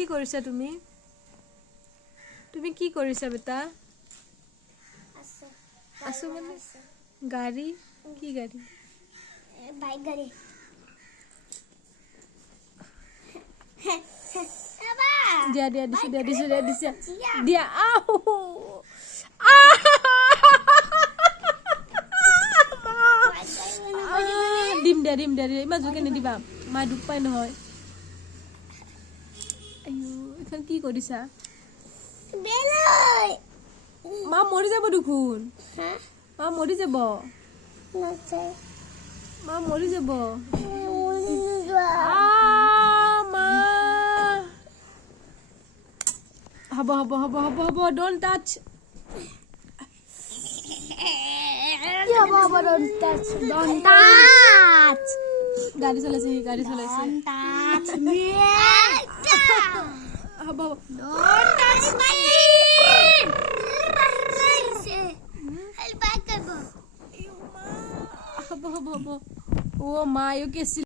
কি কৰিছা তুমি? তুমি কি কৰিছা বেটা? আছো মানে গাড়ী কি গাড়ী? বাইক গাড়ী। দিয়া দিয়া দিছো দিয়া দিছো দিয়া দিছো দিয়া দিম দিয়া ইমান জোৰকে নিদিবা মা দুখ পাই নহয়। এইখন কি কৰিছা? মা মৰি যাব দেখোন। মা মৰি যাব। মা মৰি যাব। হ'ব ডোন্ট টাচ। গাড়ী চলাইছে হ'ব হ'ব অ' মা কি